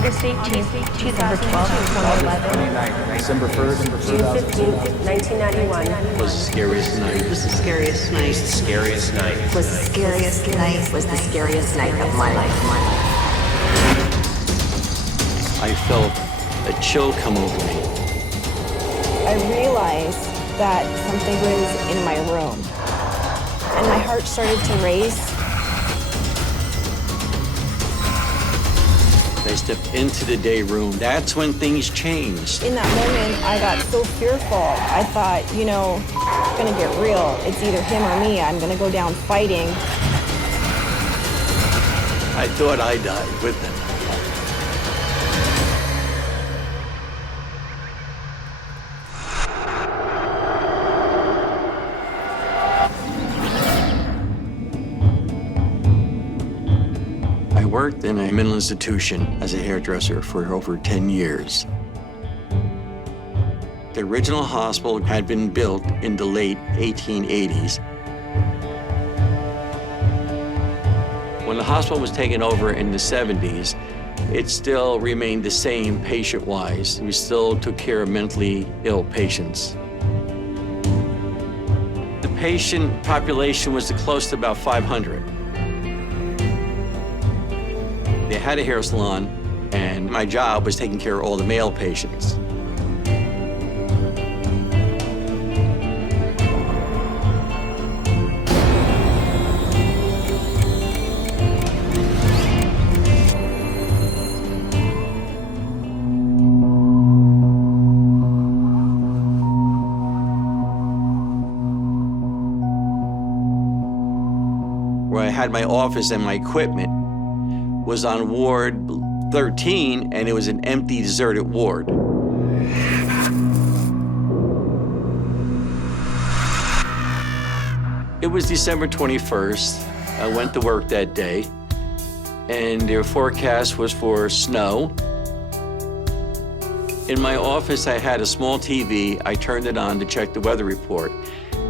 August 18th, 2012, 2011. December 1st, June 15th, 1991. Was the scariest night. Was the scariest night. The scariest night. Was the scariest night. Was the scariest night of my life. I felt a chill come over me. I realized that something was in my room, and my heart started to race. I stepped into the day room. That's when things changed. In that moment, I got so fearful. I thought, you know, it's gonna get real. It's either him or me. I'm gonna go down fighting. I thought I died with them. I worked in a mental institution as a hairdresser for over 10 years. The original hospital had been built in the late 1880s. When the hospital was taken over in the 70s, it still remained the same patient-wise. We still took care of mentally ill patients. The patient population was close to about 500. They had a hair salon, and my job was taking care of all the male patients. Where I had my office and my equipment was on Ward 13, and it was an empty, deserted ward. It was December 21st. I went to work that day, and their forecast was for snow. In my office, I had a small TV. I turned it on to check the weather report,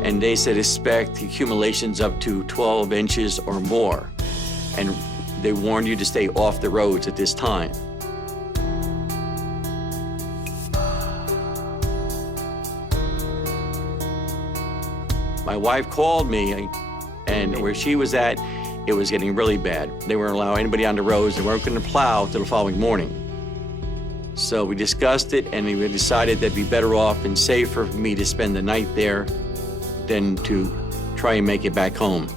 and they said expect accumulations up to 12 inches or more. And they warned you to stay off the roads at this time. My wife called me, and where she was at, it was getting really bad. They weren't allowing anybody on the roads. They weren't going to plow till the following morning. So we discussed it, and we decided that'd be better off and safer for me to spend the night there than to try and make it back home.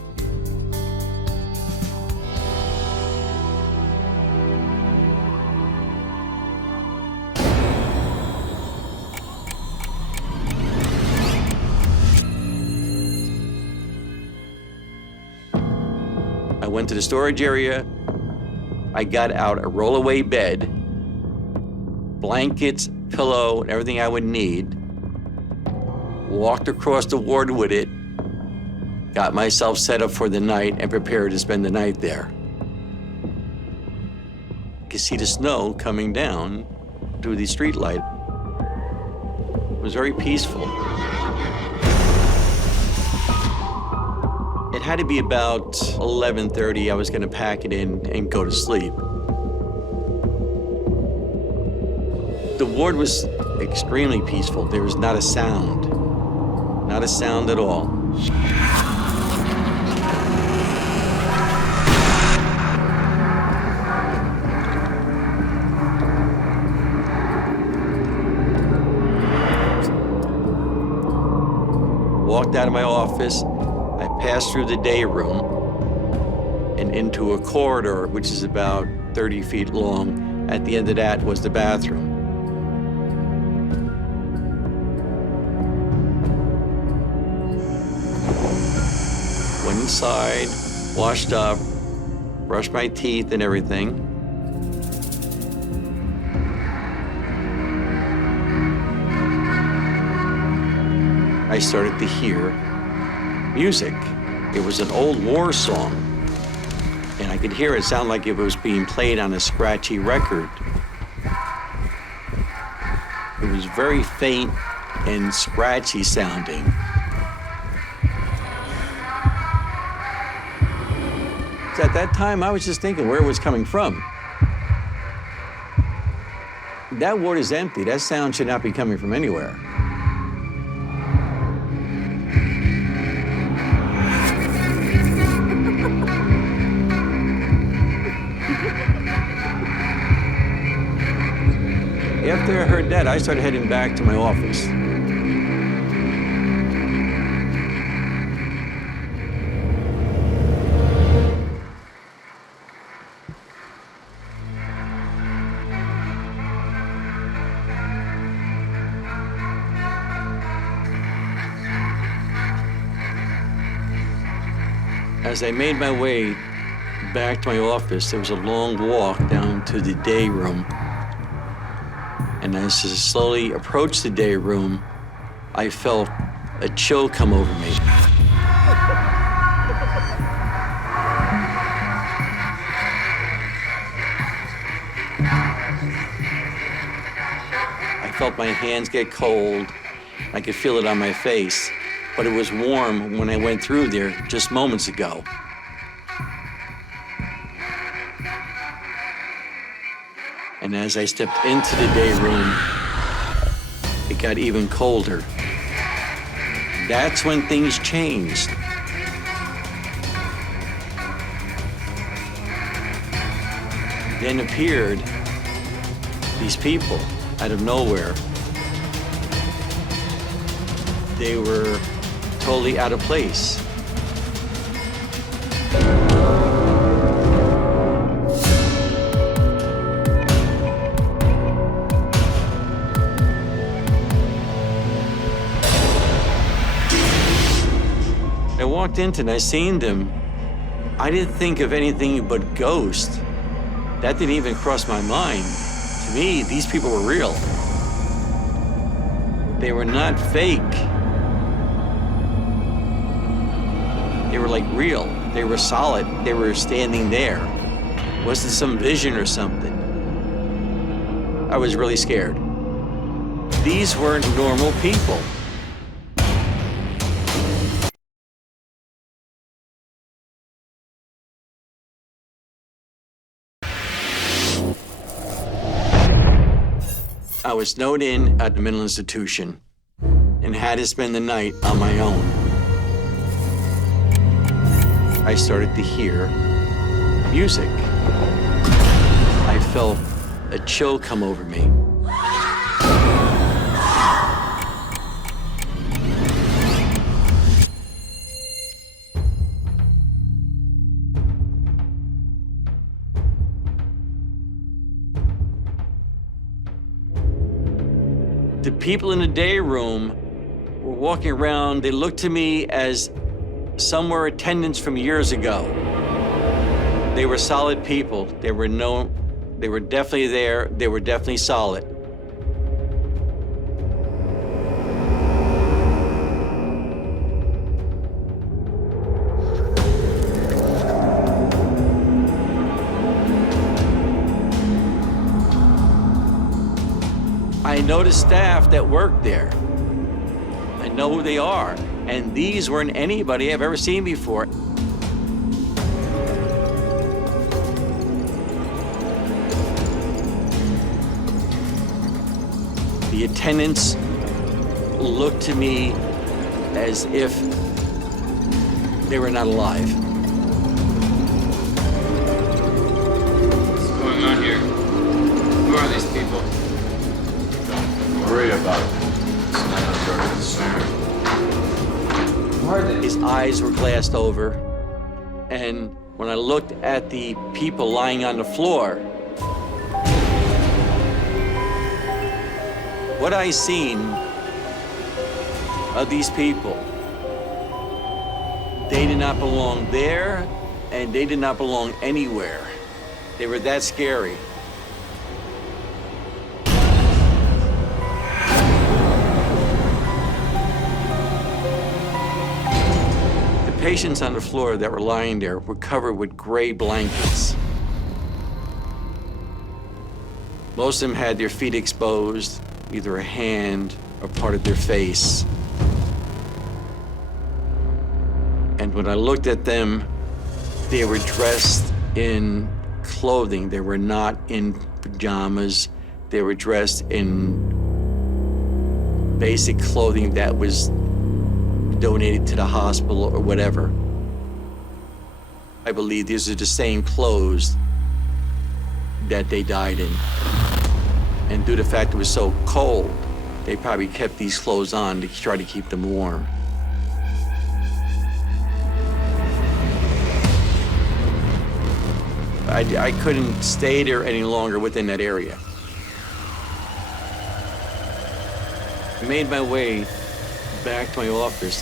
I went to the storage area. I got out a rollaway bed, blankets, pillow, and everything I would need. Walked across the ward with it, got myself set up for the night and prepared to spend the night there. You could see the snow coming down through the street light. It was very peaceful. It had to be about 11:30. I was going to pack it in and go to sleep. The ward was extremely peaceful. There was not a sound at all. Walked out of my office. I passed through the day room and into a corridor, which is about 30 feet long. At the end of that was the bathroom. Went inside, washed up, brushed my teeth and everything. I started to hear music. It was an old war song, and I could hear it sound like it was being played on a scratchy record. It was very faint and scratchy sounding. So at that time, I was just thinking where it was coming from. That ward is empty. That sound should not be coming from anywhere. After I heard that, I started heading back to my office. As I made my way back to my office, there was a long walk down to the day room. And as I slowly approached the day room, I felt a chill come over me. I felt my hands get cold. I could feel it on my face, but it was warm when I went through there just moments ago. And as I stepped into the day room, it got even colder. That's when things changed. Then appeared these people out of nowhere. They were totally out of place. I walked into and I seen them. I didn't think of anything but ghost. That didn't even cross my mind. To me, these people were real. They were not fake. They were like real. They were solid. They were standing there. It wasn't some vision or something. I was really scared. These weren't normal people. I was snowed in at the mental institution and had to spend the night on my own. I started to hear music. I felt a chill come over me. The people in the day room were walking around. They looked to me as some were attendants from years ago. They were solid people. They were definitely there. They were definitely solid. I noticed staff that worked there. I know who they are, and these weren't anybody I've ever seen before. The attendants looked to me as if they were not alive. What's going on here? Who are these people? Don't worry about it. It's none of your concern. Who are they? His eyes were glassed over, and when I looked at the people lying on the floor, what I seen of these people, they did not belong there, and they did not belong anywhere. They were that scary. The patients on the floor that were lying there were covered with gray blankets. Most of them had their feet exposed, either a hand or part of their face. And when I looked at them, they were dressed in clothing. They were not in pajamas. They were dressed in basic clothing that was donated to the hospital or whatever. I believe these are the same clothes that they died in. And due to the fact it was so cold, they probably kept these clothes on to try to keep them warm. I couldn't stay there any longer within that area. I made my way back to my office.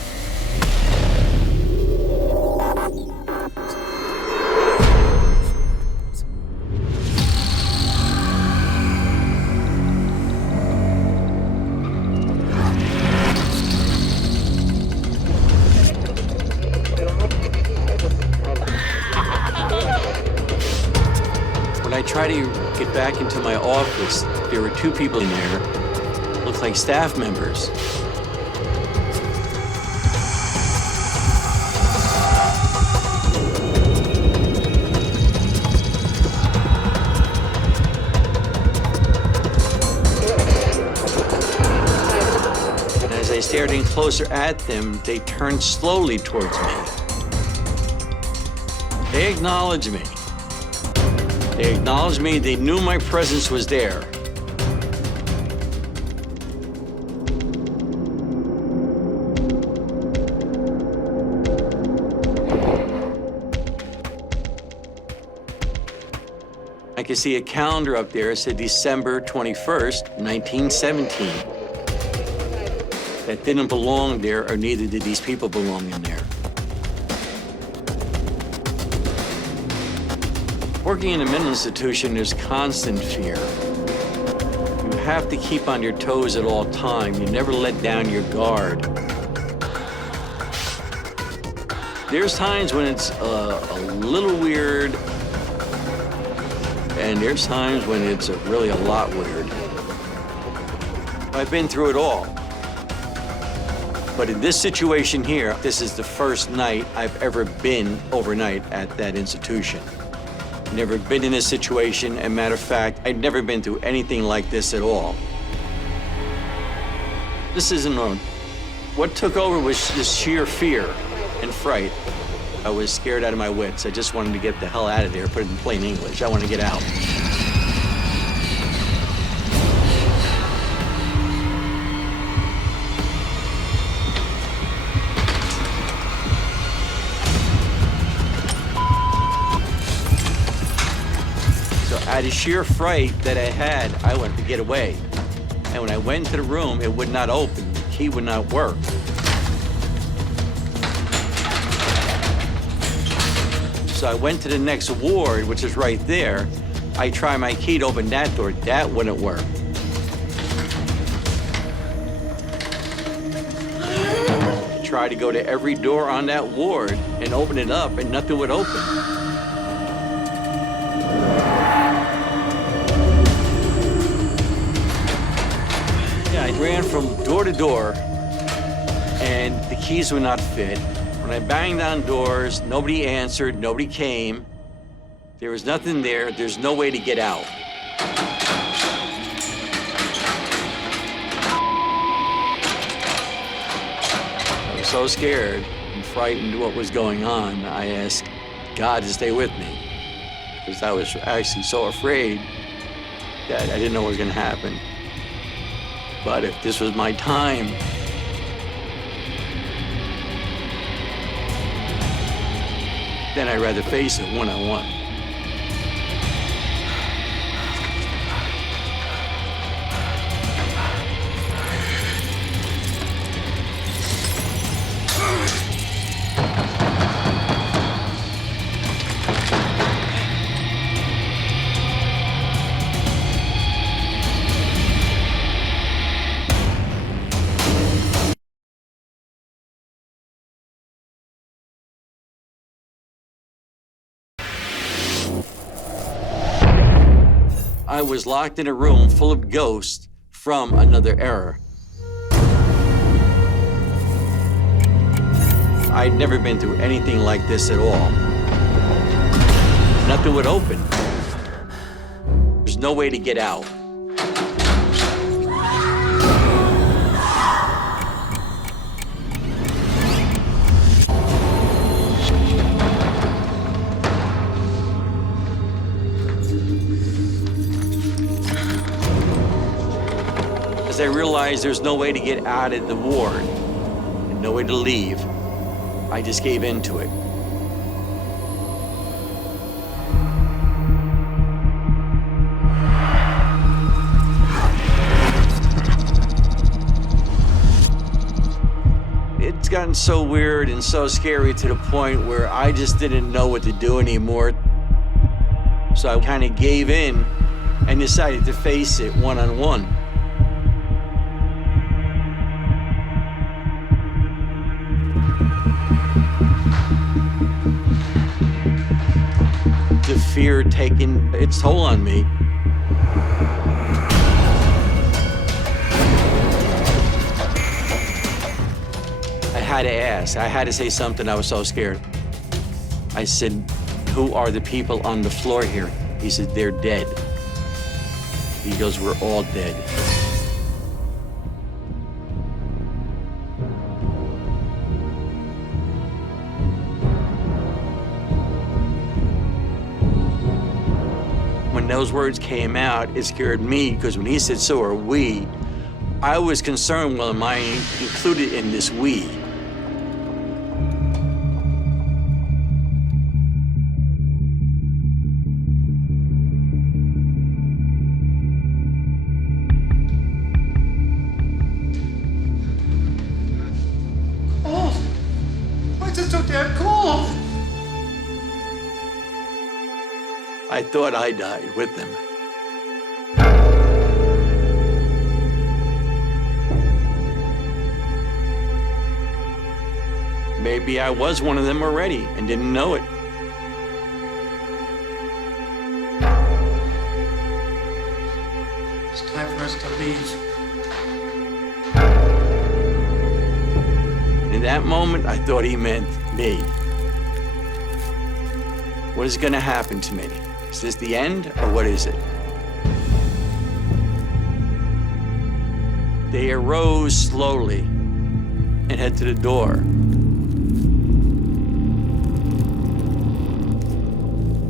When I tried to get back into my office, there were two people in there, looked like staff members. And as I stared in closer at them, they turned slowly towards me. They acknowledged me. They acknowledged me, they knew my presence was there. I could see a calendar up there, it said December 21st, 1917. That didn't belong there, or neither did these people belong in there. Working in a mental institution, there's constant fear. You have to keep on your toes at all times. You never let down your guard. There's times when it's a little weird, and there's times when it's really a lot weird. I've been through it all. But in this situation here, this is the first night I've ever been overnight at that institution. Never been in this situation, and matter of fact, I'd never been through anything like this at all. This isn't normal. What took over was just sheer fear and fright. I was scared out of my wits. I just wanted to get the hell out of there, put it in plain English. I wanted to get out. Out of sheer fright that I had, I wanted to get away. And when I went into the room, it would not open. The key would not work. So I went to the next ward, which is right there. I tried my key to open that door. That wouldn't work. I tried to go to every door on that ward and open it up, and nothing would open. I ran from door to door, and the keys would not fit. When I banged on doors, nobody answered, nobody came. There was nothing there. There's no way to get out. I was so scared and frightened what was going on, I asked God to stay with me, because I was actually so afraid that I didn't know what was going to happen. But if this was my time, then I'd rather face it one-on-one. I was locked in a room full of ghosts from another era. I'd never been through anything like this at all. Nothing would open. There's no way to get out. I realized there's no way to get out of the ward and no way to leave, I just gave in to it. It's gotten so weird and so scary to the point where I just didn't know what to do anymore. So I kind of gave in and decided to face it one-on-one. The fear taking its toll on me. I had to ask, I had to say something, I was so scared. I said, who are the people on the floor here? He said, they're dead. He goes, we're all dead. When those words came out, it scared me, because when he said, so are we, I was concerned, well, am I included in this we? I thought I died with them. Maybe I was one of them already and didn't know it. It's time for us to leave. In that moment, I thought he meant me. What is going to happen to me? Is this the end, or what is it? They arose slowly and head to the door.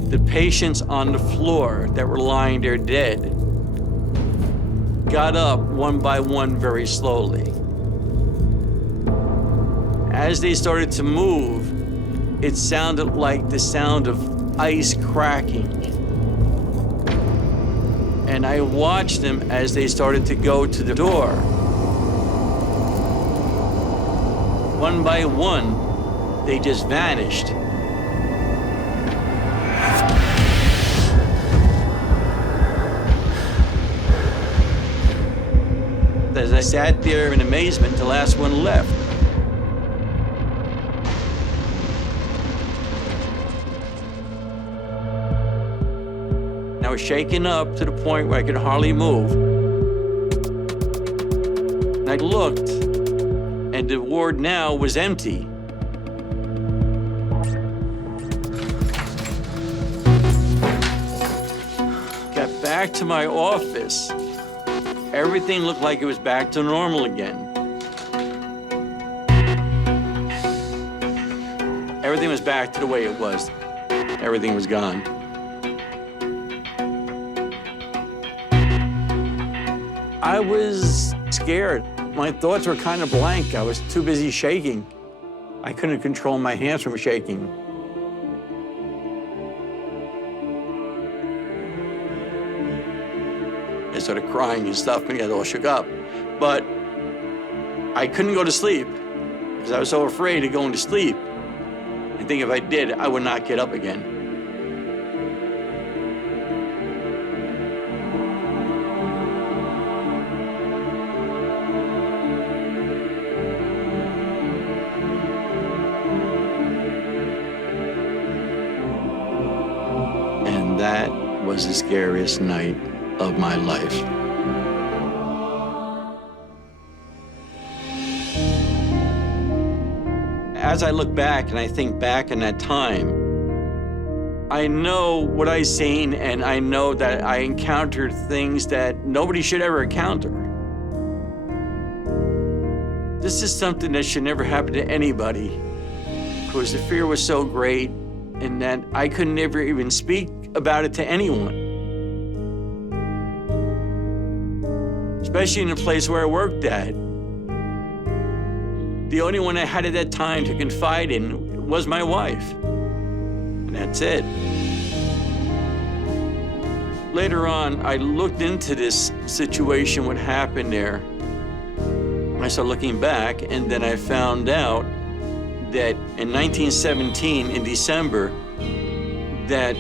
The patients on the floor that were lying there dead got up one by one very slowly. As they started to move, it sounded like the sound of ice cracking. And I watched them as they started to go to the door. One by one, they just vanished. As I sat there in amazement, the last one left. I was shaken up to the point where I could hardly move. And I looked, and the ward now was empty. Got back to my office. Everything looked like it was back to normal again. Everything was back to the way it was. Everything was gone. I was scared. My thoughts were kind of blank. I was too busy shaking. I couldn't control my hands from shaking. I started crying and stuff and got all shook up. But I couldn't go to sleep because I was so afraid of going to sleep. I think if I did, I would not get up again. And that was the scariest night of my life. As I look back and I think back in that time, I know what I seen, and I know that I encountered things that nobody should ever encounter. This is something that should never happen to anybody, because the fear was so great and that I could never even speak about it to anyone. especially in the place where I worked at. The only one I had at that time to confide in was my wife, and that's it. Later on, I looked into this situation, what happened there. I started looking back, and then I found out that in 1917, in December, that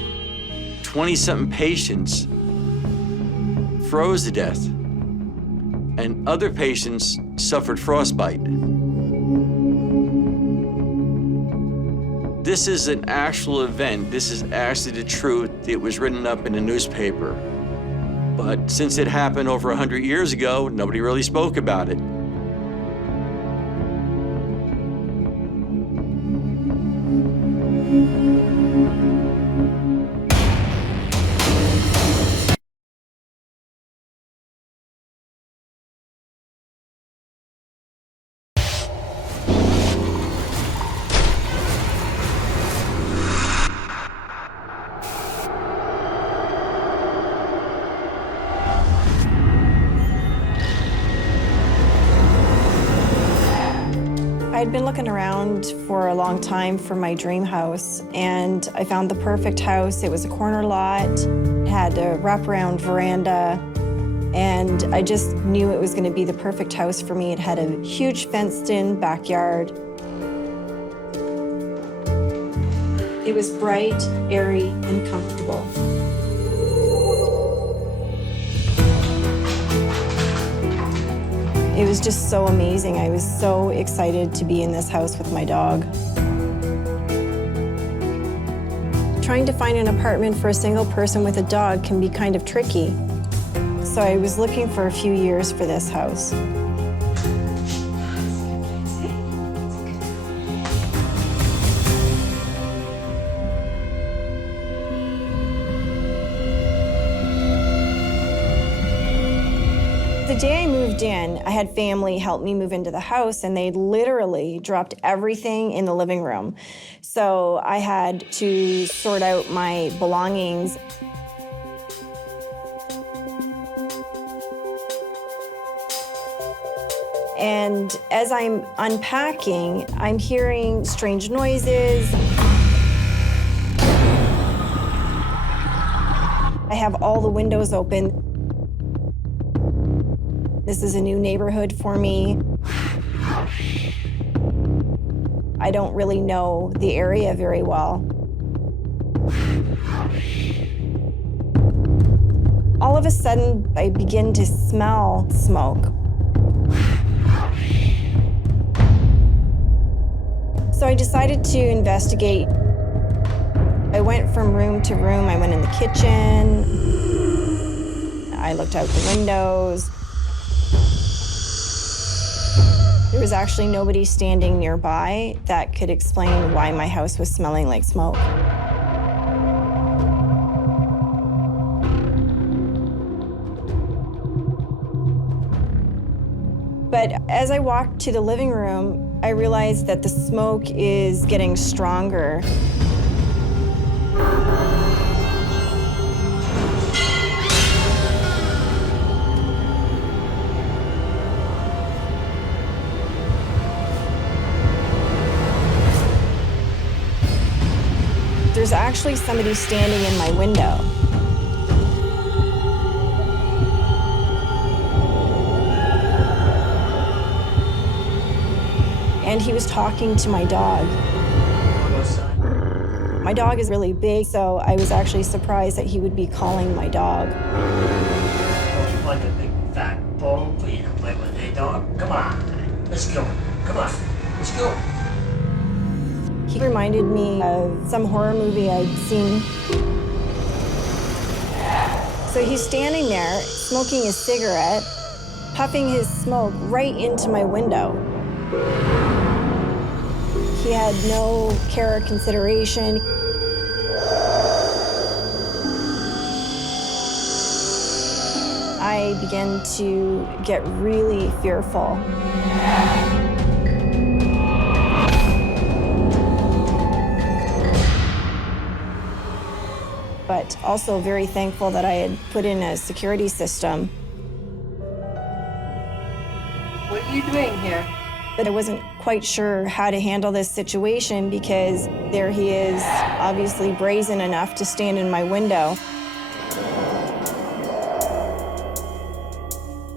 20-something patients froze to death, and other patients suffered frostbite. This is an actual event. This is actually the truth. It was written up in the newspaper. But since it happened over 100 years ago, nobody really spoke about it. I'd been looking around for a long time for my dream house, and I found the perfect house. It was a corner lot, had a wraparound veranda, and I just knew it was going to be the perfect house for me. It had a huge fenced-in backyard. It was bright, airy, and comfortable. It was just so amazing. I was so excited to be in this house with my dog. Trying to find an apartment for a single person with a dog can be kind of tricky. So I was looking for a few years for this house. The day I moved in, I had family help me move into the house, and they literally dropped everything in the living room. So I had to sort out my belongings. And as I'm unpacking, I'm hearing strange noises. I have all the windows open. This is a new neighborhood for me. I don't really know the area very well. All of a sudden, I begin to smell smoke. So I decided to investigate. I went from room to room. I went in the kitchen. I looked out the windows. There was actually nobody standing nearby that could explain why my house was smelling like smoke. But as I walked to the living room, I realized that the smoke is getting stronger. There's actually somebody standing in my window. And he was talking to my dog. My dog is really big, so I was actually surprised that he would be calling my dog. Like a big fat ball for you to play with, hey dog? Come on, let's go. Come on, let's go. He reminded me of some horror movie I'd seen. So he's standing there, smoking a cigarette, puffing his smoke right into my window. He had no care or consideration. I began to get really fearful. But also very thankful that I had put in a security system. are you doing here? But I wasn't quite sure how to handle this situation because there he is, obviously brazen enough to stand in my window.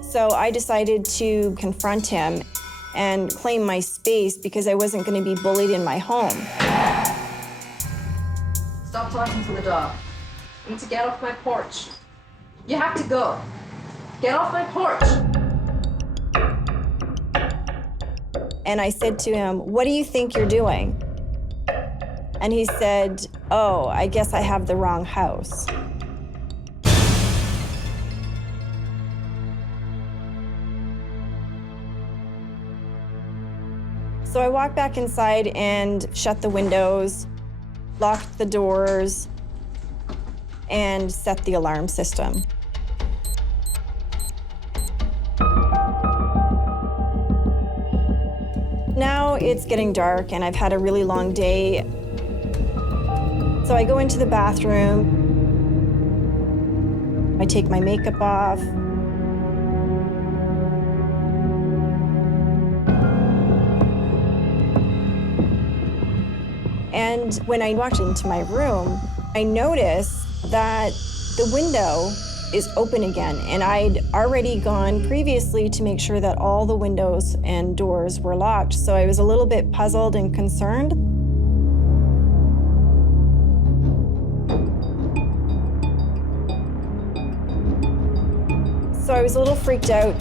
So I decided to confront him and claim my space because I wasn't going to be bullied in my home. Stop talking to the dog. You need to get off my porch. You have to go. Get off my porch. And I said to him, "What do you think you're doing?" And he said, "Oh, I guess I have the wrong house." So I walked back inside and shut the windows, locked the doors, and set the alarm system. Now it's getting dark and I've had a really long day. So I go into the bathroom. I take my makeup off. And when I walked into my room, I noticed that the window is open again. And I'd already gone previously to make sure that all the windows and doors were locked. So I was a little bit puzzled and concerned. So I was a little freaked out.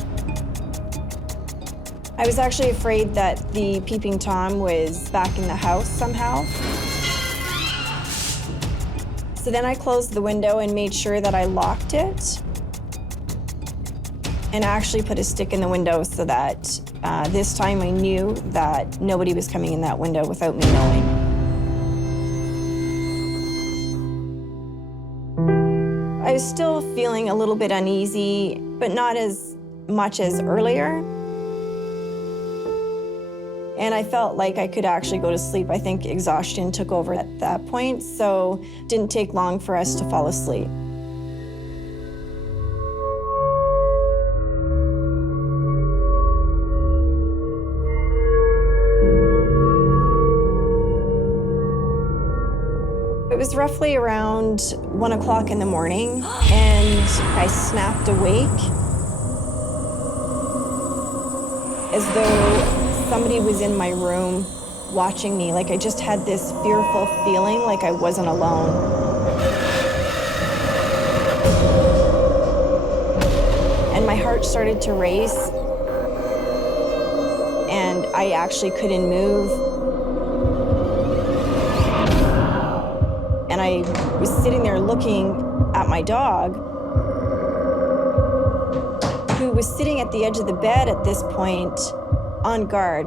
I was actually afraid that the peeping Tom was back in the house somehow. So then I closed the window and made sure that I locked it and actually put a stick in the window so that this time I knew that nobody was coming in that window without me knowing. I was still feeling a little bit uneasy, but not as much as earlier. And I felt like I could actually go to sleep. I think exhaustion took over at that point, so it didn't take long for us to fall asleep. It was roughly around 1 o'clock in the morning, and I snapped awake as though somebody was in my room watching me. Like I just had this fearful feeling like I wasn't alone. And my heart started to race, and I actually couldn't move. And I was sitting there looking at my dog, who was sitting at the edge of the bed at this point, on guard.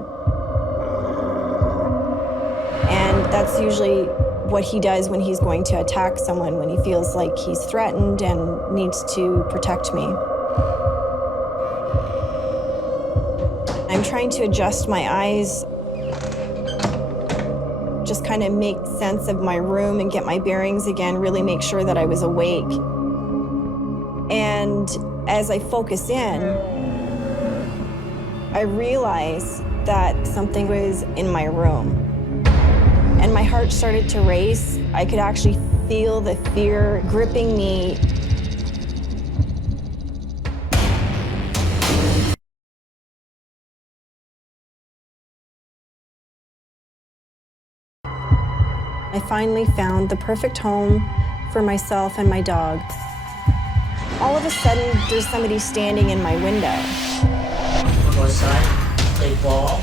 And that's usually what he does when he's going to attack someone, when he feels like he's threatened and needs to protect me. I'm trying to adjust my eyes, just kind of make sense of my room and get my bearings again, really make sure that I was awake. And as I focus in, I realized that something was in my room. And my heart started to race. I could actually feel the fear gripping me. I finally found the perfect home for myself and my dog. All of a sudden, there's somebody standing in my window. Go outside, play ball.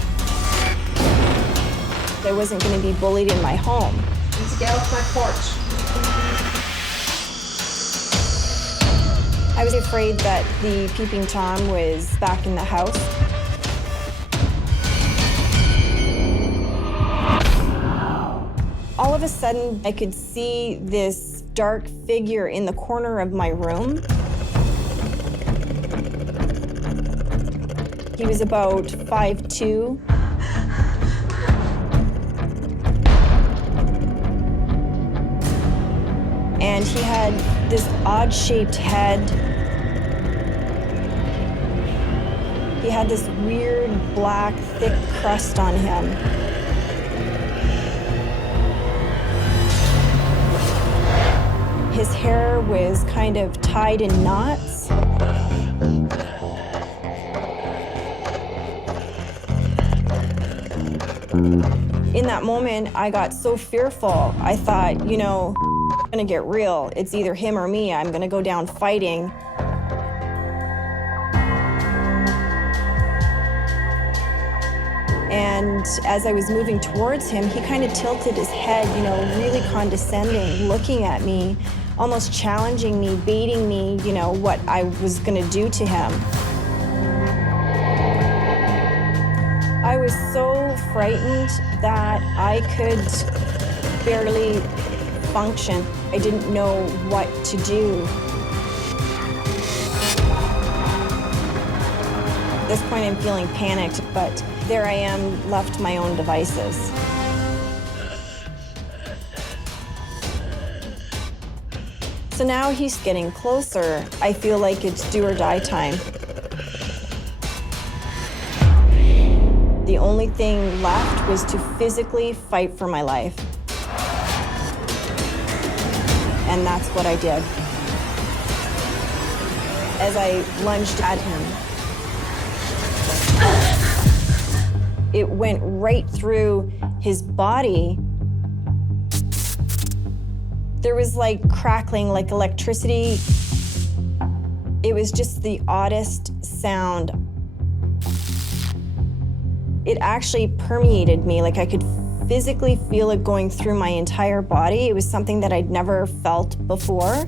I wasn't going to be bullied in my home. You need to get off my porch. I was afraid that the peeping Tom was back in the house. All of a sudden, I could see this dark figure in the corner of my room. He was about 5'2". And he had this odd-shaped head. He had this weird, black, thick crust on him. His hair was kind of tied in knots. In that moment, I got so fearful. I thought, you know, it's gonna get real. It's either him or me. I'm gonna go down fighting. And as I was moving towards him, he kind of tilted his head, you know, really condescending, looking at me, almost challenging me, baiting me, you know, what I was gonna do to him. I was so frightened that I could barely function. I didn't know what to do. At this point, I'm feeling panicked, but there I am, left to my own devices. So now he's getting closer. I feel like it's do or die time. The only thing left was to physically fight for my life. And that's what I did. As I lunged at him, it went right through his body. There was like crackling, like electricity. It was just the oddest sound. It actually permeated me, like I could physically feel it going through my entire body. It was something that I'd never felt before.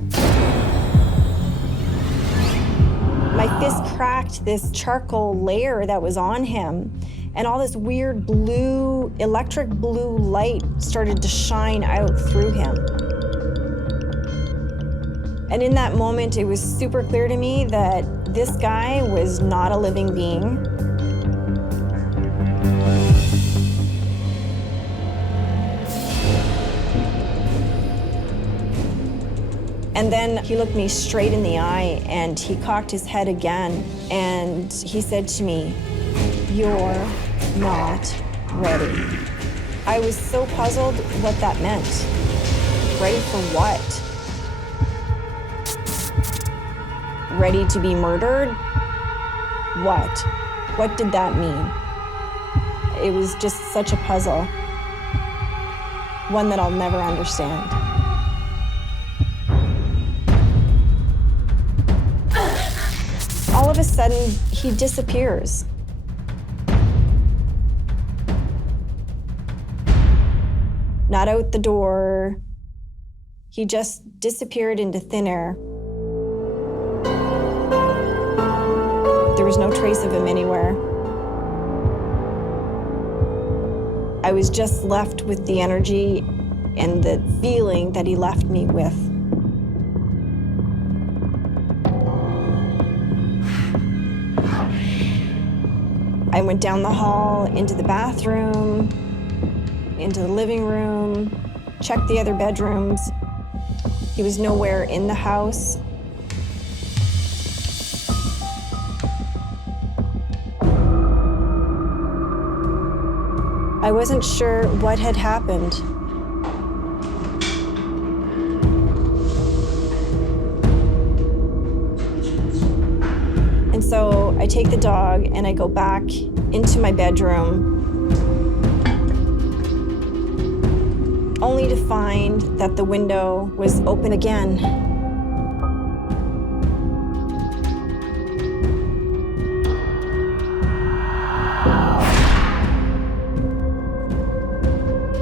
My fist cracked this charcoal layer that was on him, and all this weird blue, electric blue light started to shine out through him. And in that moment, it was super clear to me that this guy was not a living being. And then he looked me straight in the eye and he cocked his head again and he said to me, "You're not ready." I was so puzzled what that meant. Ready for what? Ready to be murdered? What? What did that mean? It was just such a puzzle. One that I'll never understand. All of a sudden, he disappears. Not out the door. He just disappeared into thin air. There was no trace of him anywhere. I was just left with the energy and the feeling that he left me with. I went down the hall, into the bathroom, into the living room, checked the other bedrooms. He was nowhere in the house. I wasn't sure what had happened. And so I take the dog and I go back into my bedroom, only to find that the window was open again.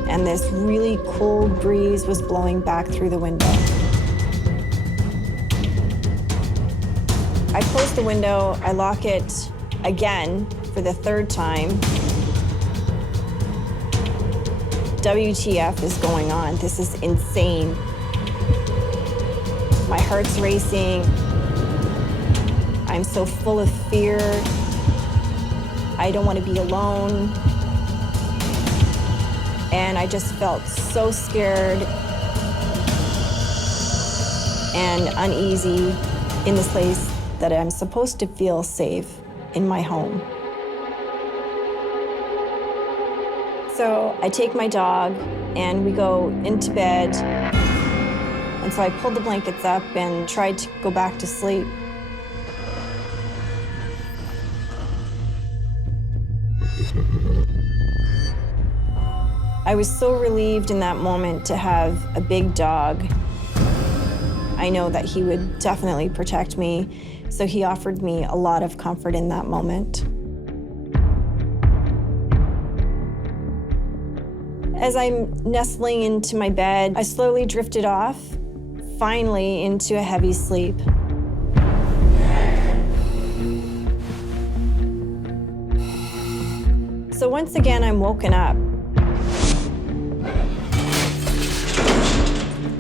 And this really cold breeze was blowing back through the window. I close the window, I lock it again for the third time. WTF is going on? This is insane. My heart's racing. I'm so full of fear. I don't want to be alone. And I just felt so scared and uneasy in this place that I'm supposed to feel safe in my home. So I take my dog and we go into bed. And so I pulled the blankets up and tried to go back to sleep. I was so relieved in that moment to have a big dog. I know that he would definitely protect me, so he offered me a lot of comfort in that moment. As I'm nestling into my bed, I slowly drifted off, finally into a heavy sleep. So once again, I'm woken up.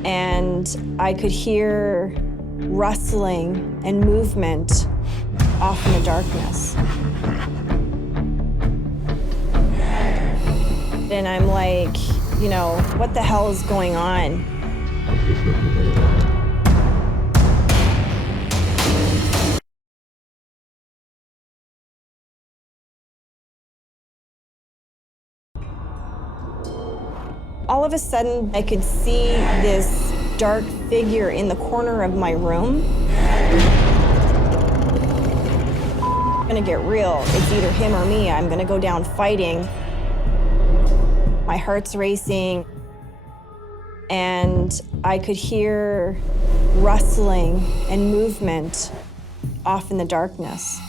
And I could hear rustling and movement off in the darkness. And I'm like, you know, what the hell is going on? All of a sudden, I could see this dark figure in the corner of my room. I'm gonna get real. It's either him or me. I'm gonna go down fighting. My heart's racing. And I could hear rustling and movement off in the darkness.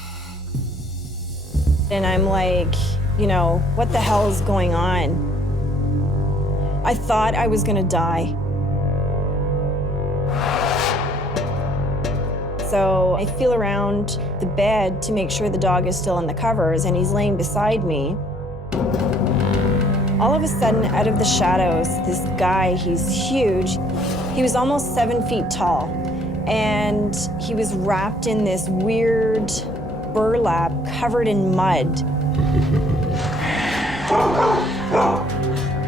And I'm like, you know, what the hell is going on? I thought I was gonna die. So I feel around the bed to make sure the dog is still in the covers, and he's laying beside me. All of a sudden, out of the shadows, this guy, he's huge. He was almost 7 feet tall, and he was wrapped in this weird burlap covered in mud.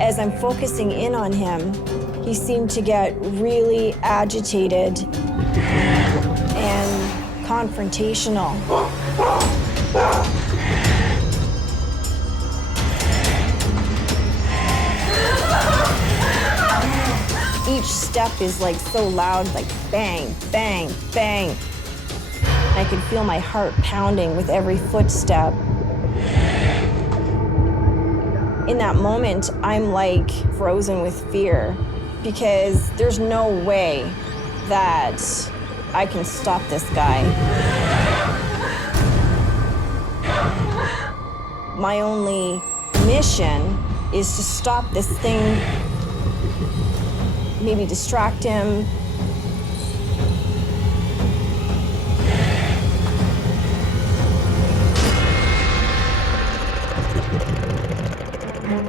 As I'm focusing in on him, he seemed to get really agitated and confrontational. Each step is like so loud, like bang, bang, bang. I could feel my heart pounding with every footstep. In that moment, I'm like frozen with fear because there's no way that I can stop this guy. My only mission is to stop this thing, maybe distract him.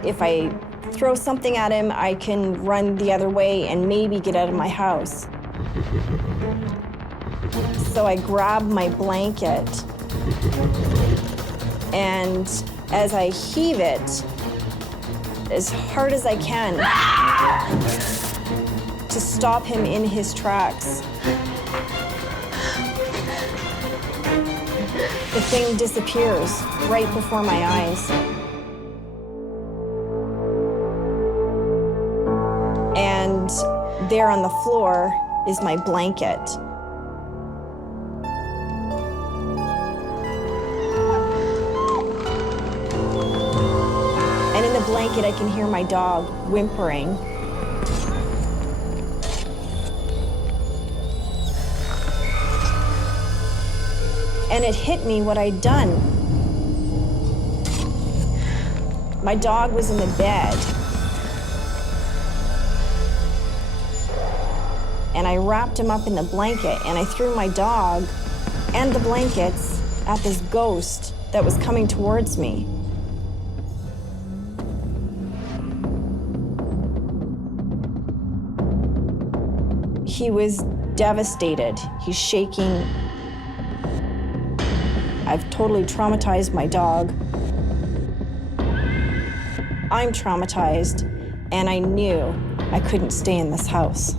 If I throw something at him, I can run the other way and maybe get out of my house. So I grab my blanket, and as I heave it as hard as I can to stop him in his tracks, the thing disappears right before my eyes. And there on the floor is my blanket. And in the blanket, I can hear my dog whimpering. And it hit me what I'd done. My dog was in the bed. And I wrapped him up in the blanket, and I threw my dog and the blankets at this ghost that was coming towards me. He was devastated. He's shaking. I've totally traumatized my dog. I'm traumatized, and I knew I couldn't stay in this house.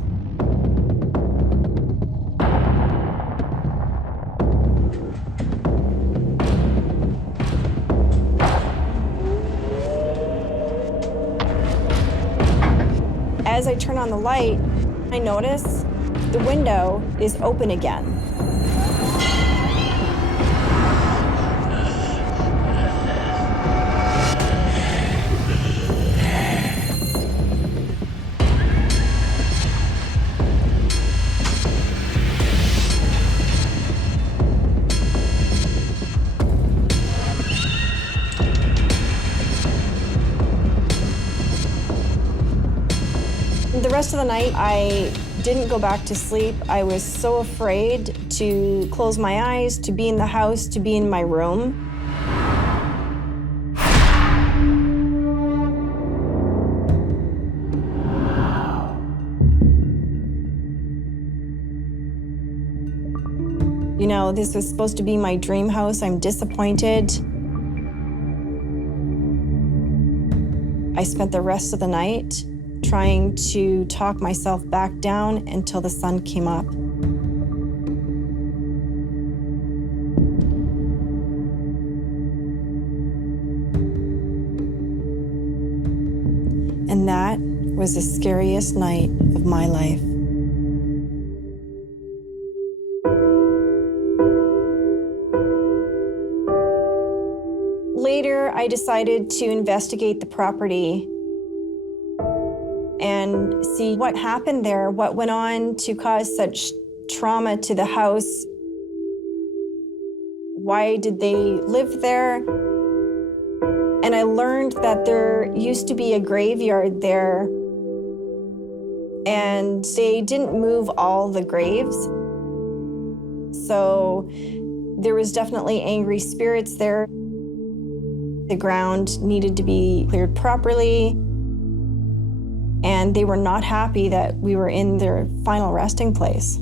As I turn on the light, I notice the window is open again. The rest of the night, I didn't go back to sleep. I was so afraid to close my eyes, to be in the house, to be in my room. You know, this was supposed to be my dream house. I'm disappointed. I spent the rest of the night trying to talk myself back down until the sun came up. And that was the scariest night of my life. Later, I decided to investigate the property and see what happened there, what went on to cause such trauma to the house. Why did they live there? And I learned that there used to be a graveyard there, and they didn't move all the graves. So there was definitely angry spirits there. The ground needed to be cleared properly, and they were not happy that we were in their final resting place.